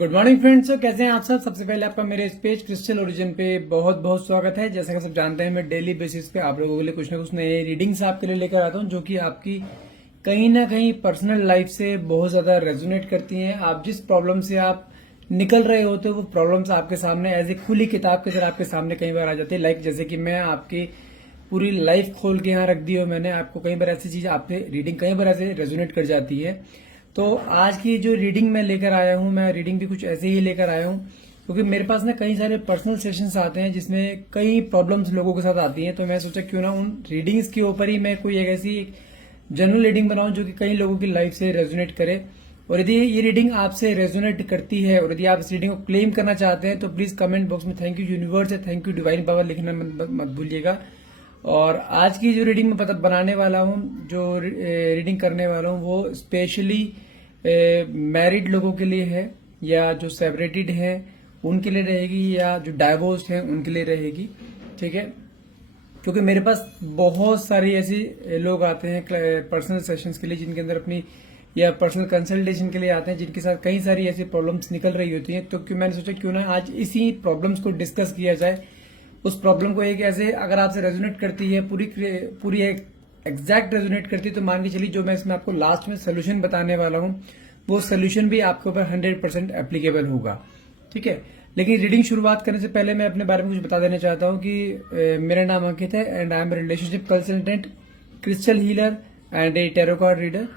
Good morning friends. कैसे हैं आप सब। सबसे पहले आपका मेरे इस पेज क्रिस्टल ओरिजिन पे बहुत बहुत स्वागत है। जैसा कि आप सब जानते हैं, मैं डेली बेसिस पे आप लोगों के लिए कुछ ना कुछ नए रीडिंग्स आपके लिए लेकर आता हूं, जो कि आपकी कहीं ना कहीं पर्सनल लाइफ से बहुत ज्यादा रेजोनेट करती हैं। आप जिस प्रॉब्लम से आप निकल रहे होते हो, वो प्रॉब्लम्स आपके सामने एज ए खुली किताब की तरह आपके सामने कई बार आ जाती है। लाइक जैसे कि मैं आपकी पूरी लाइफ खोल के यहाँ रख दी हो मैंने आपको। कई बार ऐसी चीज आप पे रीडिंग कई बार ऐसे रेजोनेट कर जाती है। तो आज की जो रीडिंग मैं लेकर आया हूँ, मैं रीडिंग भी कुछ ऐसे ही लेकर आया हूँ, क्योंकि मेरे पास ना कई सारे पर्सनल सेशंस आते हैं जिसमें कई प्रॉब्लम्स लोगों के साथ आती हैं। तो मैं सोचा क्यों ना उन रीडिंग्स के ऊपर ही मैं कोई एक ऐसी जनरल रीडिंग बनाऊं जो कि कई लोगों की लाइफ से रेजोनेट करे। और यदि ये रीडिंग आपसे रेजोनेट करती है और यदि आप इस रीडिंग को क्लेम करना चाहते हैं तो प्लीज कमेंट बॉक्स में थैंक यू यूनिवर्स है, थैंक यू डिवाइन पावर लिखना मत भूलिएगा। और आज की जो रीडिंग मैं बनाने वाला हूँ, जो रीडिंग करने वाला हूँ, वो स्पेशली मैरिड लोगों के लिए है, या जो सेपरेटेड है उनके लिए रहेगी, या जो डाइवोर्स्ड है उनके लिए रहेगी। ठीक है, क्योंकि मेरे पास बहुत सारे ऐसे लोग आते हैं पर्सनल सेशंस के लिए, जिनके अंदर अपनी या पर्सनल कंसल्टेशन के लिए आते हैं, जिनके साथ कई सारी ऐसी प्रॉब्लम्स निकल रही होती हैं। तो क्यों मैंने सोचा क्यों ना आज इसी प्रॉब्लम्स को डिस्कस किया जाए। उस प्रॉब्लम को एक ऐसे अगर आपसे रेजोनेट करती है, पूरी एक एग्जैक्ट रेजोनेट करती है, तो मान के चलिए जो मैं इसमें आपको लास्ट में सोल्यूशन बताने वाला हूं, वो सोल्यूशन भी आपके ऊपर 100% एप्लीकेबल होगा। ठीक है, लेकिन रीडिंग शुरुआत करने से पहले मैं अपने बारे में कुछ बता देना चाहता हूं कि मेरा नाम अंकित है and I am relationship consultant, crystal healer and A tarot card reader.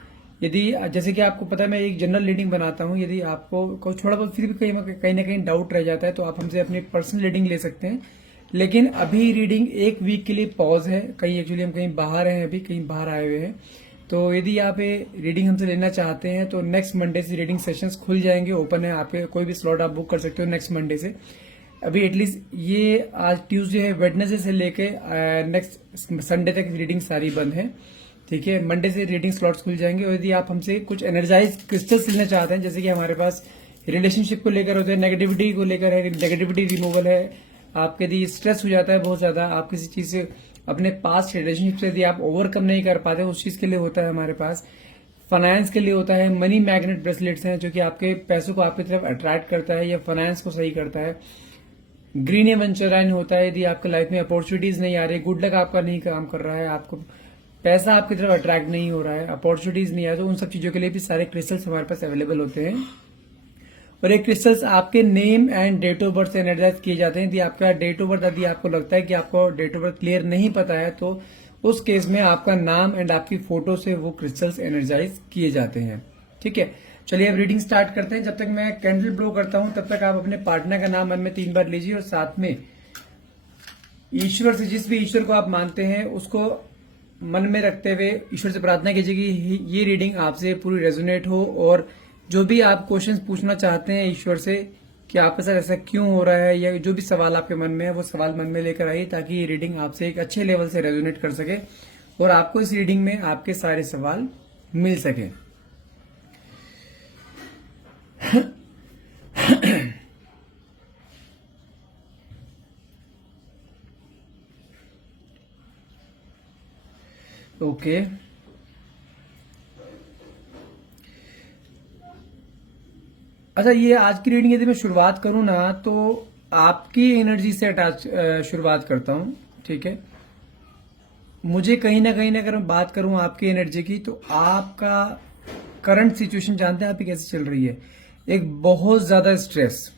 यदि जैसे कि आपको पता है मैं एक जनरल रीडिंग बनाता हूं, यदि आपको थोड़ा बहुत फिर भी कहीं ना कहीं डाउट रह जाता है तो आप हमसे अपनी पर्सनल रीडिंग ले सकते हैं। लेकिन अभी रीडिंग एक वीक के लिए पॉज है, कहीं एक्चुअली हम कहीं बाहर हैं, अभी कहीं बाहर आए हुए हैं। तो यदि आप ये रीडिंग हमसे लेना चाहते हैं तो नेक्स्ट मंडे से रीडिंग सेशंस खुल जाएंगे, ओपन है, आपके कोई भी स्लॉट आप बुक कर सकते हो नेक्स्ट मंडे से। अभी एटलीस्ट ये आज ट्यूसडे है, वेडनेसडे से लेके नेक्स्ट संडे तक रीडिंग सारी बंद है। ठीक है, मंडे से रीडिंग स्लॉट्स खुल जाएंगे। और यदि आप हमसे कुछ एनर्जाइज क्रिस्टल्स लेना चाहते हैं, जैसे कि हमारे पास रिलेशनशिप को लेकर होते हैं, नेगेटिविटी को लेकर है, नेगेटिविटी रिमूवल है, आपके यदि स्ट्रेस हो जाता है बहुत ज्यादा, आप किसी चीज से अपने पास्ट रिलेशनशिप से यदि आप ओवरकम नहीं कर पाते, उस चीज के लिए होता है हमारे पास। फाइनेंस के लिए होता है, मनी मैग्नेट ब्रेसलेट्स हैं जो कि आपके पैसों को आपकी तरफ अट्रैक्ट करता है या फाइनेंस को सही करता है। ग्रीन एवेंचराइन होता है, यदि आपके लाइफ में अपॉर्चुनिटीज नहीं आ रही, गुड लक आपका नहीं काम कर रहा है, आपको पैसा आपकी तरफ अट्रैक्ट नहीं हो रहा है, अपॉर्चुनिटीज नहीं आ रही, तो उन सब चीजों के लिए भी सारे क्रिस्टल्स हमारे पास अवेलेबल होते हैं। और ये क्रिस्टल्स आपके name and date of birth से एनर्जाइज किए जाते हैं। यदि आपका डेट ऑफ बर्थ, यदि आपको लगता है कि आपको डेट ऑफ बर्थ क्लियर नहीं पता है, तो उस केस में आपका नाम एंड आपकी फोटो से वो क्रिस्टल्स एनर्जाइज किए जाते हैं। ठीक है, चलिए अब रीडिंग स्टार्ट करते हैं। जब तक मैं कैंडल ब्लो करता हूं तब तक आप अपने पार्टनर का नाम मन में 3 बार लीजिए और साथ में ईश्वर से, जिस भी ईश्वर को आप मानते हैं, उसको मन में रखते हुए ईश्वर से प्रार्थना कीजिए कि ये रीडिंग आपसे पूरी रेजोनेट हो, और जो भी आप क्वेश्चंस पूछना चाहते हैं ईश्वर से कि आपके साथ ऐसा क्यों हो रहा है, या जो भी सवाल आपके मन में है वो सवाल मन में लेकर आइए, ताकि ये रीडिंग आपसे एक अच्छे लेवल से रेजोनेट कर सके और आपको इस रीडिंग में आपके सारे सवाल मिल सके। ओके, अच्छा, ये आज की रीडिंग यदि मैं शुरुआत करूं ना, तो आपकी एनर्जी से अटैच शुरुआत करता हूं। ठीक है, मुझे कहीं ना अगर मैं बात करूं आपकी एनर्जी की, तो आपका करंट सिचुएशन जानते हैं आपकी कैसे चल रही है। एक बहुत ज्यादा स्ट्रेस,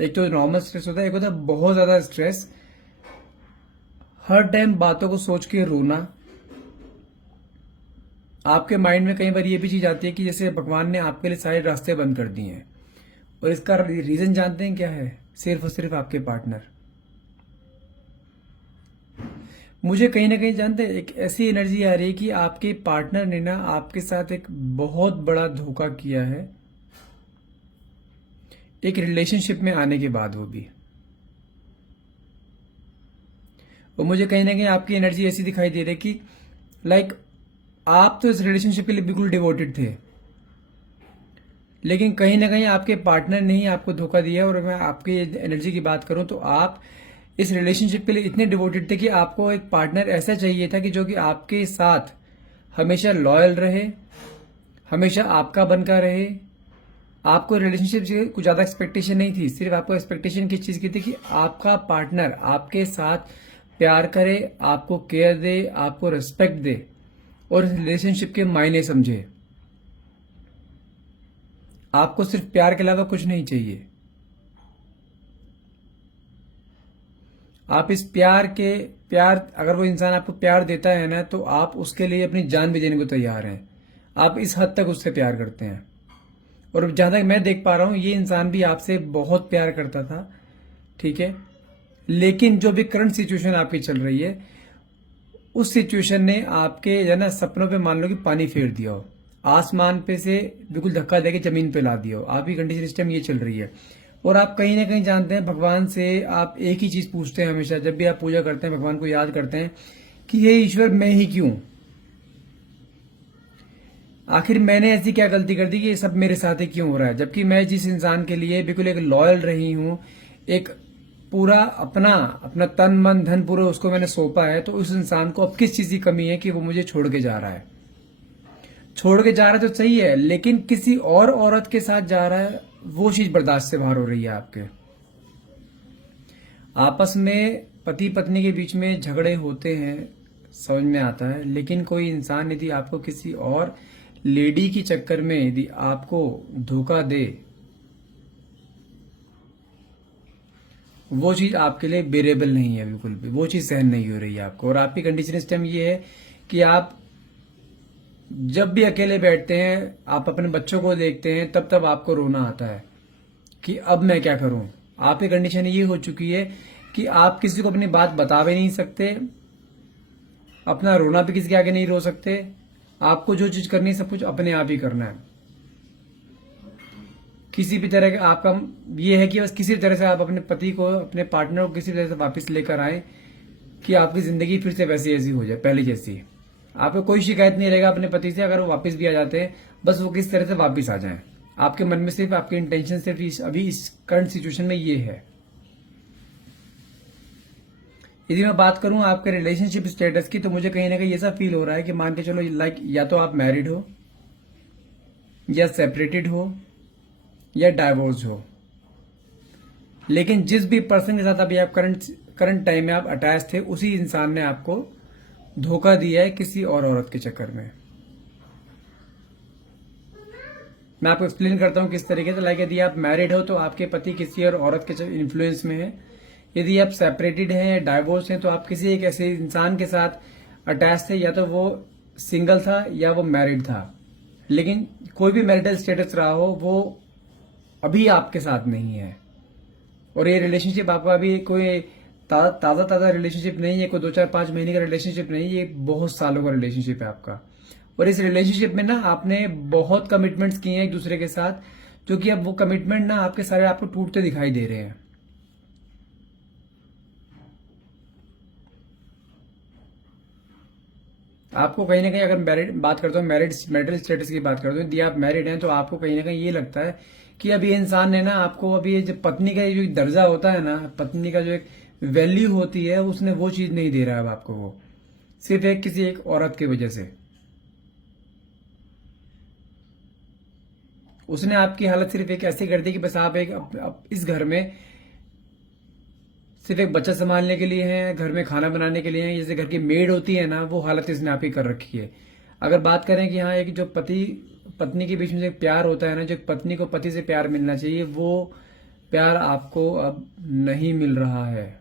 एक तो नॉर्मल स्ट्रेस होता है, एक होता है बहुत ज्यादा स्ट्रेस, हर टाइम बातों को सोच के रोना। आपके माइंड में कई बार ये भी चीज आती है कि जैसे भगवान ने आपके लिए सारे रास्ते बंद कर दिए हैं, और इसका रीजन जानते हैं क्या है? सिर्फ और सिर्फ आपके पार्टनर। मुझे कहीं ना कहीं जानते हैं एक ऐसी एनर्जी आ रही है कि आपके पार्टनर ने ना आपके साथ एक बहुत बड़ा धोखा किया है, एक रिलेशनशिप में आने के बाद वो भी। और मुझे कहीं ना कहीं आपकी एनर्जी ऐसी दिखाई दे रही है कि लाइक आप तो इस रिलेशनशिप के लिए बिल्कुल डिवोटेड थे, लेकिन कहीं ना कहीं आपके पार्टनर ने ही आपको धोखा दिया। और मैं आपकी एनर्जी की बात करूं तो आप इस रिलेशनशिप के लिए इतने डिवोटेड थे कि आपको एक पार्टनर ऐसा चाहिए था कि जो कि आपके साथ हमेशा लॉयल रहे, हमेशा आपका बनकर रहे, आपको रिलेशनशिप से कुछ ज्यादा एक्सपेक्टेशन नहीं थी, सिर्फ आपको एक्सपेक्टेशन किस चीज की थी कि आपका पार्टनर आपके साथ प्यार करे, आपको केयर दे, आपको रिस्पेक्ट दे और रिलेशनशिप के मायने समझे। आपको सिर्फ प्यार के अलावा कुछ नहीं चाहिए। आप इस प्यार अगर वो इंसान आपको प्यार देता है ना, तो आप उसके लिए अपनी जान भी देने को तैयार हैं। आप इस हद तक उससे प्यार करते हैं। और जहां तक मैं देख पा रहा हूं, ये इंसान भी आपसे बहुत प्यार करता था, ठीक है। लेकिन जो भी करंट सिचुएशन आपकी चल रही है, उस सिचुएशन ने आपके जो ना सपनों पे मान लो कि पानी फेर दिया हो, आसमान पे से बिल्कुल धक्का देके जमीन पे ला दिया हो। आपकी कंडीशन इस टाइम ये चल रही है। और आप कहीं ना कहीं जानते हैं, भगवान से आप एक ही चीज पूछते हैं हमेशा, जब भी आप पूजा करते हैं, भगवान को याद करते हैं कि हे ईश्वर, मैं ही क्यों, आखिर मैंने ऐसी क्या गलती कर दी कि ये सब मेरे साथ ही क्यों हो रहा है। जबकि मैं जिस इंसान के लिए बिल्कुल एक लॉयल रही हूं, एक पूरा अपना तन मन धन पूरा उसको मैंने सौंपा है, तो उस इंसान को अब किस चीज की कमी है कि वो मुझे छोड़ के जा रहा है। छोड़ के जा रहा है तो सही है, लेकिन किसी और औरत के साथ जा रहा है, वो चीज बर्दाश्त से बाहर हो रही है आपके। आपस में पति पत्नी के बीच में झगड़े होते हैं, समझ में आता है, लेकिन कोई इंसान यदि आपको किसी और लेडी की चक्कर में यदि आपको धोखा दे, वो चीज आपके लिए बेरेबल नहीं है, बिल्कुल भी वो चीज सहन नहीं हो रही है आपको। और आपकी कंडीशन इस टाइम ये है कि आप जब भी अकेले बैठते हैं, आप अपने बच्चों को देखते हैं, तब तब आपको रोना आता है कि अब मैं क्या करूं। आपकी कंडीशन ये हो चुकी है कि आप किसी को अपनी बात बता भी नहीं सकते, अपना रोना भी किसी के आगे नहीं रो सकते। आपको जो चीज करनी है सब कुछ अपने आप ही करना है। किसी भी तरह का आपका ये है कि बस किसी तरह से आप अपने पति को, अपने पार्टनर को किसी तरह से वापस लेकर आए कि आपकी जिंदगी फिर से वैसी ऐसी हो जाए, पहले जैसी। आपको कोई शिकायत नहीं रहेगा अपने पति से, अगर वो वापस भी आ जाते हैं, बस वो किस तरह से वापस आ जाएं। आपके मन में सिर्फ आपकी इंटेंशन सिर्फ अभी इस करंट सिचुएशन में ये है। यदि मैं बात करूं आपके रिलेशनशिप स्टेटस की, तो मुझे कहीं ना कहीं ऐसा फील हो रहा है कि मान के चलो, लाइक या तो आप मैरिड हो, या सेपरेटेड हो, या डाइवोर्स हो। लेकिन जिस भी पर्सन के साथ अभी आप करंट टाइम में आप अटैच थे, उसी इंसान ने आपको धोखा दिया है किसी और औरत के चक्कर में। मैं आपको एक्सप्लेन करता हूं किस तरीके से। लाइक यदि आप मैरिड हो तो आपके पति किसी और औरत के इन्फ्लुएंस में है। यदि आप सेपरेटेड हैं या डाइवोर्स हैं, तो आप किसी एक ऐसे इंसान के साथ अटैच थे, या तो वो सिंगल था या वो मैरिड था। लेकिन कोई भी मैरिटल स्टेटस रहा हो, वो अभी आपके साथ नहीं है। और ये रिलेशनशिप आपका अभी कोई ताजा रिलेशनशिप नहीं है, कोई 2-4-5 महीने का रिलेशनशिप नहीं है, ये बहुत सालों का रिलेशनशिप है आपका। और इस रिलेशनशिप में ना आपने बहुत कमिटमेंट्स किए हैं एक दूसरे के साथ, जो कि अब वो कमिटमेंट ना आपके सारे आपको टूटते दिखाई दे रहे हैं। आपको कहीं ना कहीं, अगर बात करता हूँ मैरिटल स्टेटस की बात करता हूँ, यदि आप मैरिड हैं तो आपको कहीं ना कहीं ये लगता है कि अब ये इंसान ने ना आपको, अभी ये जो पत्नी का जो दर्जा होता है ना, पत्नी का जो एक वैल्यू होती है, उसने वो चीज नहीं दे रहा है अब आपको, वो सिर्फ एक किसी एक औरत की वजह से। उसने आपकी हालत सिर्फ एक ऐसी कर दी कि बस आप इस घर में सिर्फ एक बच्चा संभालने के लिए हैं, घर में खाना बनाने के लिए हैं, जैसे घर की मेड होती है ना, वो हालत इसने आपकी कर रखी है। अगर बात करें कि हाँ, एक जो पति पत्नी के बीच में जो प्यार होता है ना, जो पत्नी को पति से प्यार मिलना चाहिए, वो प्यार आपको अब नहीं मिल रहा है।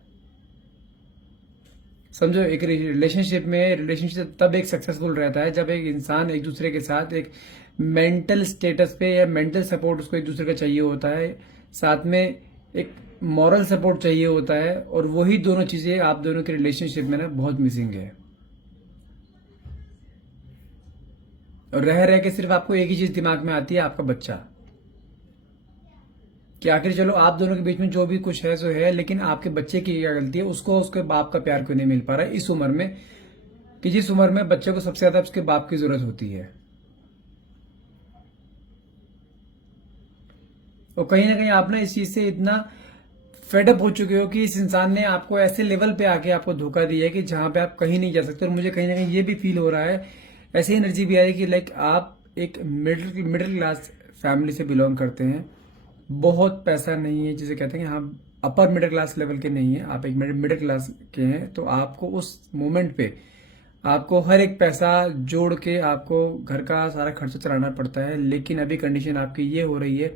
समझो, एक रिलेशनशिप तब एक सक्सेसफुल रहता है जब एक इंसान एक दूसरे के साथ एक मेंटल स्टेटस पे या मेंटल सपोर्ट उसको एक दूसरे का चाहिए होता है, साथ में एक मॉरल सपोर्ट चाहिए होता है। और वही दोनों चीजें आप दोनों के रिलेशनशिप में ना बहुत मिसिंग है। और रह रह के सिर्फ आपको एक ही चीज दिमाग में आती है, आपका बच्चा। कि आखिर चलो आप दोनों के बीच में जो भी कुछ है सो है, लेकिन आपके बच्चे की क्या गलती है, उसको उसके बाप का प्यार क्यों नहीं मिल पा रहा है इस उम्र में, कि जिस उम्र में बच्चे को सबसे ज्यादा उसके बाप की जरूरत होती है। और कहीं ना कहीं आप ना इस चीज से इतना फेडअप हो चुके हो कि इस इंसान ने आपको ऐसे लेवल पे आके आपको धोखा दिया है कि जहां पे आप कहीं नहीं जा सकते। और मुझे कहीं ना कहीं ये भी फील हो रहा है, ऐसी एनर्जी भी आ रही है कि लाइक आप एक मिडिल क्लास फैमिली से बिलोंग करते हैं, बहुत पैसा नहीं है, जिसे कहते हैं कि हाँ अपर मिडिल क्लास लेवल के नहीं है, आप एक मिडिल क्लास के हैं, तो आपको उस मोमेंट पे आपको हर एक पैसा जोड़ के आपको घर का सारा खर्चा चलाना पड़ता है। लेकिन अभी कंडीशन आपकी ये हो रही है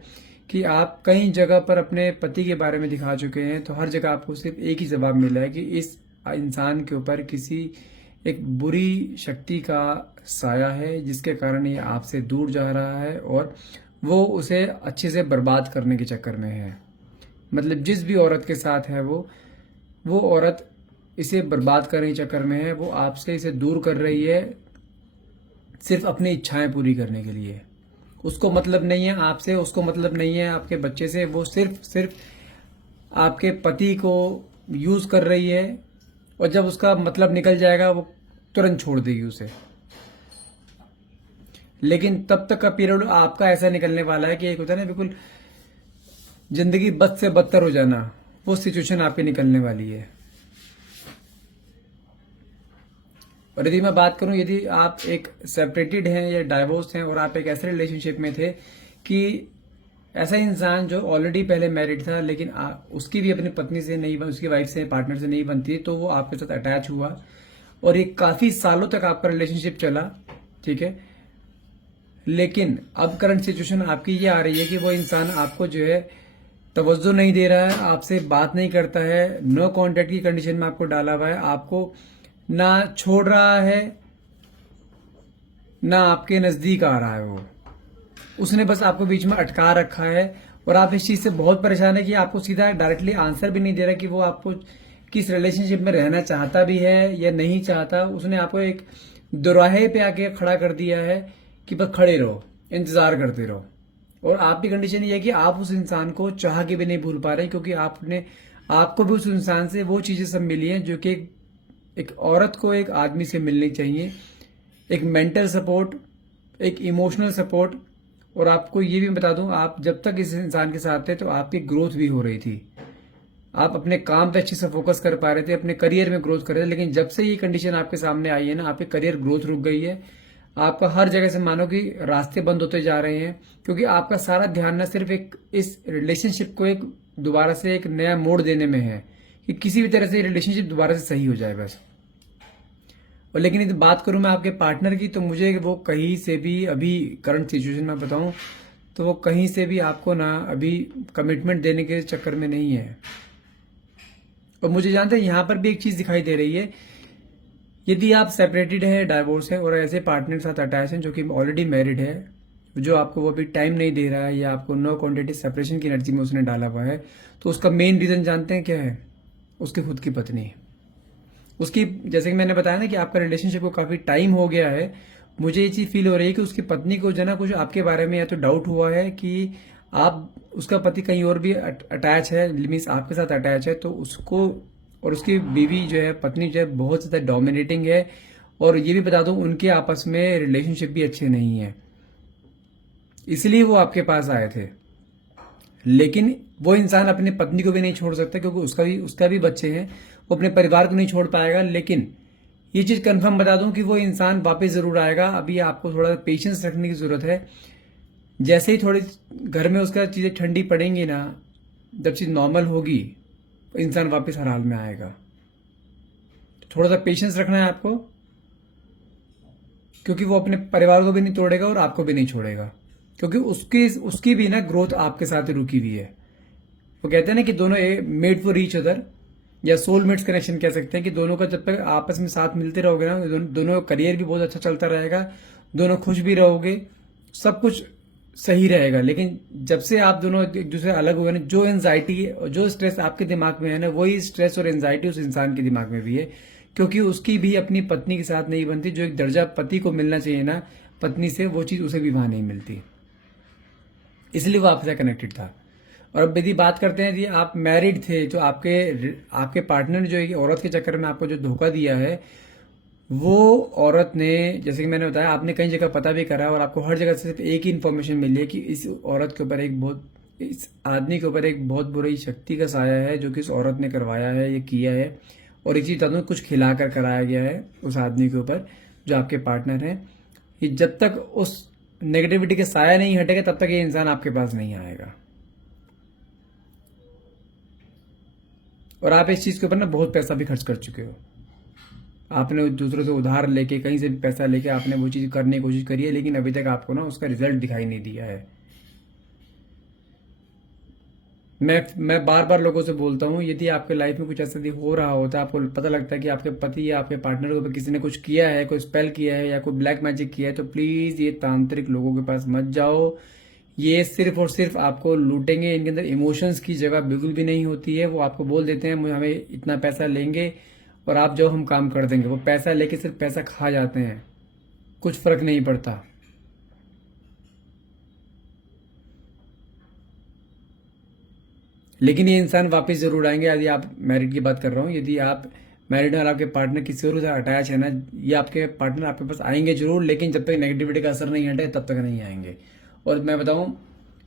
कि आप कई जगह पर अपने पति के बारे में दिखा चुके हैं, तो हर जगह आपको सिर्फ एक ही जवाब मिला है कि इस इंसान के ऊपर किसी एक बुरी शक्ति का साया है, जिसके कारण ये आपसे दूर जा रहा है और वो उसे अच्छे से बर्बाद करने के चक्कर में है। मतलब जिस भी औरत के साथ है वो औरत इसे बर्बाद करने के चक्कर में है, वो आपसे इसे दूर कर रही है सिर्फ अपनी इच्छाएं पूरी करने के लिए। उसको मतलब नहीं है आपसे, उसको मतलब नहीं है आपके बच्चे से, वो सिर्फ आपके पति को यूज कर रही है, और जब उसका मतलब निकल जाएगा वो तुरंत छोड़ देगी उसे। लेकिन तब तक का पीरियड आपका ऐसा निकलने वाला है कि एक होता है ना बिल्कुल जिंदगी बद से बदतर हो जाना, वो सिचुएशन आपकी निकलने वाली है। और यदि मैं बात करूं, यदि आप एक सेपरेटेड हैं या डाइवोर्स हैं और आप एक ऐसे रिलेशनशिप में थे कि ऐसा इंसान जो ऑलरेडी पहले मैरिड था लेकिन उसकी भी अपनी पत्नी से नहीं उसकी वाइफ से पार्टनर से नहीं बनती, तो वो आपके साथ अटैच हुआ और ये काफी सालों तक आपका रिलेशनशिप चला, ठीक है। लेकिन अब करंट सिचुएशन आपकी ये आ रही है कि वो इंसान आपको जो है तवज्जो नहीं दे रहा है, आपसे बात नहीं करता है, नो कॉन्टेक्ट की कंडीशन में आपको डाला हुआ है, आपको ना छोड़ रहा है ना आपके नजदीक आ रहा है। वो उसने बस आपको बीच में अटका रखा है और आप इस चीज से बहुत परेशान है कि आपको सीधा डायरेक्टली आंसर भी नहीं दे रहा कि वो आपको किस रिलेशनशिप में रहना चाहता भी है या नहीं चाहता। उसने आपको एक दोराहे पे आके खड़ा कर दिया है कि बस खड़े रहो, इंतजार करते रहो। और आपकी कंडीशन ये है कि आप उस इंसान को चाह के भी नहीं भूल पा रहे, क्योंकि आपको भी उस इंसान से वो चीजें सब मिली हैं जो कि एक औरत को एक आदमी से मिलनी चाहिए, एक मेंटल सपोर्ट, एक इमोशनल सपोर्ट। और आपको ये भी बता दूं, आप जब तक इस इंसान के साथ थे तो आपकी ग्रोथ भी हो रही थी, आप अपने काम पे अच्छे से फोकस कर पा रहे थे, अपने करियर में ग्रोथ कर रहे थे। लेकिन जब से ये कंडीशन आपके सामने आई है ना, आपकी करियर ग्रोथ रुक गई है, आपका हर जगह से मानो कि रास्ते बंद होते जा रहे हैं, क्योंकि आपका सारा ध्यान ना सिर्फ एक इस रिलेशनशिप को एक दोबारा से एक नया मोड़ देने में है कि किसी भी तरह से रिलेशनशिप दोबारा से सही हो जाए बस। और लेकिन यदि बात करूं मैं आपके पार्टनर की, तो मुझे वो कहीं से भी अभी करंट सिचुएशन में बताऊं तो वो कहीं से भी आपको ना अभी कमिटमेंट देने के चक्कर में नहीं है। और मुझे जानते हैं यहां पर भी एक चीज दिखाई दे रही है, यदि आप सेपरेटेड है, डाइवोर्स है और ऐसे पार्टनर के साथ अटैच हैं जो कि ऑलरेडी मैरिड है, जो आपको वो अभी टाइम नहीं दे रहा है या आपको नो क्वांटिटी सेपरेशन की एनर्जी में उसने डाला हुआ है, तो उसका मेन रीजन जानते हैं क्या है? उसकी खुद की पत्नी। उसकी, जैसे कि मैंने बताया ना कि आपका रिलेशनशिप को काफी टाइम हो गया है, मुझे ये चीज फील हो रही है कि उसकी पत्नी को जो ना कुछ आपके बारे में या तो डाउट हुआ है कि आप उसका पति कहीं और भी अटैच है, मीन्स आपके साथ अटैच है, तो उसको और उसकी बीवी जो है, पत्नी जो है, बहुत ज्यादा डोमिनेटिंग है। और ये भी बता दूं, उनके आपस में रिलेशनशिप भी अच्छे नहीं है, इसलिए वो आपके पास आए थे। लेकिन वो इंसान अपनी पत्नी को भी नहीं छोड़ सकता, क्योंकि उसका भी बच्चे हैं, वो अपने परिवार को नहीं छोड़ पाएगा। लेकिन ये चीज कंफर्म बता दूं कि वो इंसान वापस जरूर आएगा। अभी आपको थोड़ा पेशेंस रखने की जरूरत है। जैसे ही थोड़ी घर में उसका चीजें ठंडी पड़ेंगी ना, जब चीज नॉर्मल होगी, इंसान वापस हर हाल में आएगा। थोड़ा सा पेशेंस रखना है आपको, क्योंकि वो अपने परिवार को भी नहीं तोड़ेगा और आपको भी नहीं छोड़ेगा, क्योंकि उसकी भी ना ग्रोथ आपके साथ रुकी हुई है। वो कहते हैं ना कि दोनों मेड फॉर ईच अदर, या सोलमेट्स कनेक्शन कह सकते हैं, कि दोनों का जब तक आपस में साथ मिलते रहोगे ना, दोनों का करियर भी बहुत अच्छा चलता रहेगा, दोनों खुश भी रहोगे, सब कुछ सही रहेगा। लेकिन जब से आप दोनों एक दूसरे अलग हो गए ना, जो एंजाइटी और जो स्ट्रेस आपके दिमाग में है ना, वही स्ट्रेस और एंजाइटी उस इंसान के दिमाग में भी है, क्योंकि उसकी भी अपनी पत्नी के साथ नहीं बनती। जो एक दर्जा पति को मिलना चाहिए ना पत्नी से, वो चीज उसे भी वहां नहीं मिलती, इसलिए वो आपसे कनेक्टेड था। और अब यदि बात करते हैं कि आप मैरिड थे, जो आपके पार्टनर ने जो औरत के चक्कर में आपको जो धोखा दिया है, वो औरत ने, जैसे कि मैंने बताया, आपने कई जगह पता भी करा और आपको हर जगह से सिर्फ एक ही इन्फॉर्मेशन मिली है कि इस औरत के ऊपर इस आदमी के ऊपर एक बहुत बुरी शक्ति का साया है, जो कि इस औरत ने करवाया है, ये किया है। और एक चीज बता दूं, कुछ खिलाकर कराया गया है उस आदमी के ऊपर, जो आपके पार्टनर है। कि जब तक उस नेगेटिविटी का साया नहीं हटेगा तब तक ये इंसान आपके पास नहीं आएगा। और आप इस चीज के ऊपर ना बहुत पैसा भी खर्च कर चुके हो। आपने दूसरों से उधार लेके, कहीं से भी पैसा लेके आपने वो चीज करने की कोशिश करी है, लेकिन अभी तक आपको ना उसका रिजल्ट दिखाई नहीं दिया है। मैं बार बार लोगों से बोलता हूँ, यदि आपके लाइफ में कुछ ऐसा हो रहा होता है, आपको पता लगता है कि आपके पति या आपके पार्टनर के ऊपर किसी ने कुछ किया है, कोई स्पेल किया है या कोई ब्लैक मैजिक किया है, तो प्लीज ये तांत्रिक लोगों के पास मत जाओ। ये सिर्फ और सिर्फ आपको लूटेंगे। इनके अंदर इमोशंस की जगह बिल्कुल भी नहीं होती है। वो आपको बोल देते हैं हमें इतना पैसा लेंगे और आप जो हम काम कर देंगे। वो पैसा लेके सिर्फ पैसा खा जाते हैं, कुछ फर्क नहीं पड़ता। लेकिन ये इंसान वापस जरूर आएंगे। यदि आप मैरिड की बात कर रहा हूँ, यदि आप मैरिड और आपके पार्टनर किसी और से अटैच है ना, ये आपके पार्टनर आपके पास आएंगे जरूर, लेकिन जब तक नेगेटिविटी का असर नहीं हटे तब तक नहीं आएंगे। और मैं बताऊं,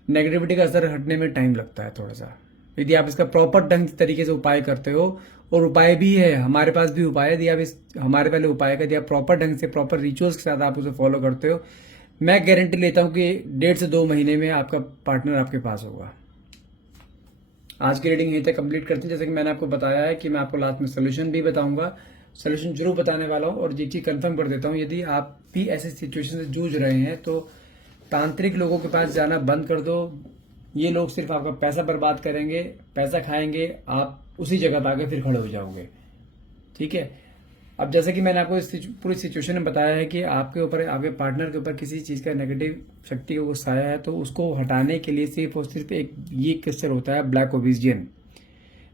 नेगेटिविटी का असर हटने में टाइम लगता है थोड़ा सा। यदि आप इसका प्रॉपर ढंग तरीके से उपाय करते हो, और उपाय भी है, हमारे पास भी उपाय है। यदि आप इस हमारे पहले उपाय का, यदि आप प्रॉपर ढंग से, प्रॉपर रिचुअल्स के साथ आप उसे फॉलो करते हो, मैं गारंटी लेता हूं कि 1.5 से 2 महीने में आपका पार्टनर आपके पास होगा। आज की रीडिंग यहीं तक कंप्लीट करते हैं। जैसे कि मैंने आपको बताया है कि मैं आपको लास्ट में सोल्यूशन भी बताऊंगा, सोल्यूशन जरूर बताने वाला हूं। और ये चीज कंफर्म कर देता हूं, यदि आप भी ऐसे सिचुएशन से जूझ रहे हैं तो तांत्रिक लोगों के पास जाना बंद कर दो। ये लोग सिर्फ आपका पैसा बर्बाद करेंगे, पैसा खाएंगे, आप उसी जगह पर आके फिर खड़े हो जाओगे। ठीक है। अब जैसे कि मैंने आपको इस पूरी सिचुएशन में बताया है कि आपके ऊपर, आपके पार्टनर के ऊपर किसी चीज का नेगेटिव शक्ति को साया है, तो उसको हटाने के लिए सिर्फ और सिर्फ एक ये क्रिस्टल होता है, ब्लैक ओबिसिडियन।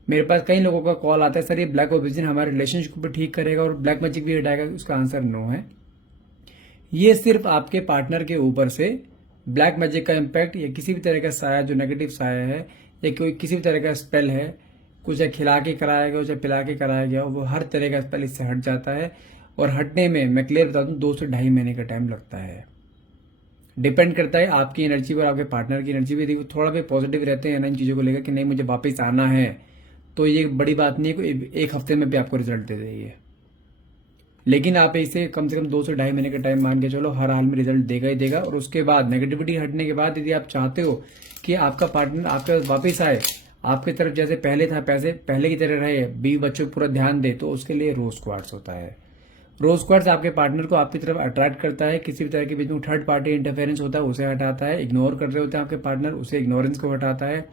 मेरे पास कई लोगों का कॉल आता है, सर ये ब्लैक ओबिसिडियन हमारे रिलेशनशिप को भी ठीक करेगा और ब्लैक मैजिक भी हटाएगा। उसका आंसर नो है। ये सिर्फ आपके पार्टनर के ऊपर से ब्लैक मैजिक का इम्पैक्ट या किसी भी तरह का साया, जो नेगेटिव साया है या कोई किसी भी तरह का स्पेल है, कुछ खिला के कराया गया, चाहे पिला के कराया गया, वो हर तरह का स्पेल इससे हट जाता है। और हटने में मैं क्लियर बता दूं, 2 से 2.5 महीने का टाइम लगता है। डिपेंड करता है आपकी एनर्जी पर, आपके पार्टनर की एनर्जी भी। यदि वो थोड़ा भी पॉजिटिव रहते हैं ना इन चीजों को लेकर कि नहीं मुझे वापस आना है, तो ये बड़ी बात नहीं है, 1 हफ्ते में भी आपको रिजल्ट दे देगी। लेकिन आप इसे कम से कम 2 से 2.5 महीने का टाइम मान के चलो, हर हाल में रिजल्ट देगा ही देगा। और उसके बाद नेगेटिविटी हटने के बाद यदि आप चाहते हो कि आपका पार्टनर आपके पास वापस आए, आपकी तरफ जैसे पहले था, पैसे पहले की तरह रहे, बीवी बच्चों पर पूरा ध्यान दे, तो उसके लिए रोज क्वार्ट्स होता है। रोज क्वार्ट्स आपके पार्टनर को आपकी तरफ अट्रैक्ट करता है। किसी भी तरह के बीच में थर्ड पार्टी इंटरफेरेंस होता है उसे हटाता है। इग्नोर कर रहे होते हैं आपके पार्टनर, उसे इग्नोरेंस को हटाता है।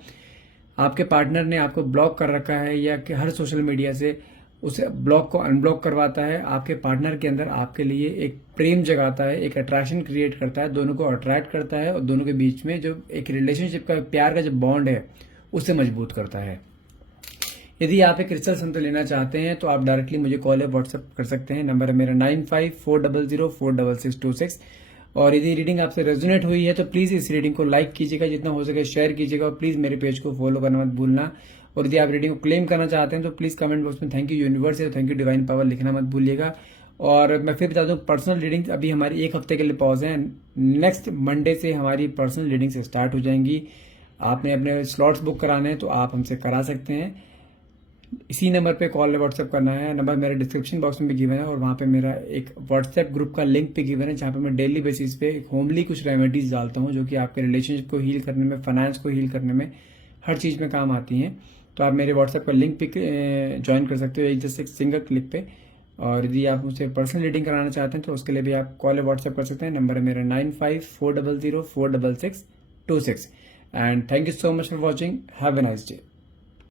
आपके पार्टनर ने आपको ब्लॉक कर रखा है या कि हर सोशल मीडिया से, उसे ब्लॉक को अनब्लॉक करवाता है। आपके पार्टनर के अंदर आपके लिए एक प्रेम जगाता है, एक अट्रैक्शन क्रिएट करता है, दोनों को अट्रैक्ट करता है और दोनों के बीच में जो एक रिलेशनशिप का, प्यार का जो बॉन्ड है उसे मजबूत करता है। यदि आप एक क्रिस्टल संतुलन लेना चाहते हैं तो आप डायरेक्टली मुझे कॉल या व्हाट्सएप कर सकते हैं। नंबर है मेरा 95400466। और यदि रीडिंग आपसे रेजोनेट हुई है तो प्लीज इस रीडिंग को लाइक कीजिएगा, जितना हो सके शेयर कीजिएगा, और प्लीज मेरे पेज को फॉलो करना मत भूलना। और यदि आप रीडिंग को क्लेम करना चाहते हैं तो प्लीज कमेंट बॉक्स में थैंक यू यूनिवर्स या थैंक यू डिवाइन पावर लिखना मत भूलिएगा। और मैं फिर बता दूं, पर्सनल रीडिंग अभी हमारी 1 हफ्ते के लिए पॉज है। नेक्स्ट मंडे से हमारी पर्सनल रीडिंग से स्टार्ट हो जाएंगी। आपने अपने स्लॉट्स बुक कराने हैं तो आप हमसे करा सकते हैं। इसी नंबर पे कॉल या व्हाट्सएप करना है। नंबर मेरे डिस्क्रिप्शन बॉक्स में भी गिवन है, और वहाँ पे मेरा एक व्हाट्सएप ग्रुप का लिंक भी गिवन है, जहाँ पे मैं डेली बेसिस पे होमली कुछ रेमेडीज डालता हूँ जो कि आपके रिलेशनशिप को हील करने में, फाइनेंस को हील करने में, हर चीज़ में काम आती हैं। तो आप मेरे व्हाट्सएप का लिंक पे ज्वाइन कर सकते हो, एक जैसे सिंगल क्लिक पे। और यदि आप मुझसे पर्सनल रीडिंग कराना चाहते हैं तो उसके लिए भी आप कॉल या व्हाट्सएप कर सकते हैं। नंबर है मेरा 9540046626। And thank you so much for watching. Have a nice day.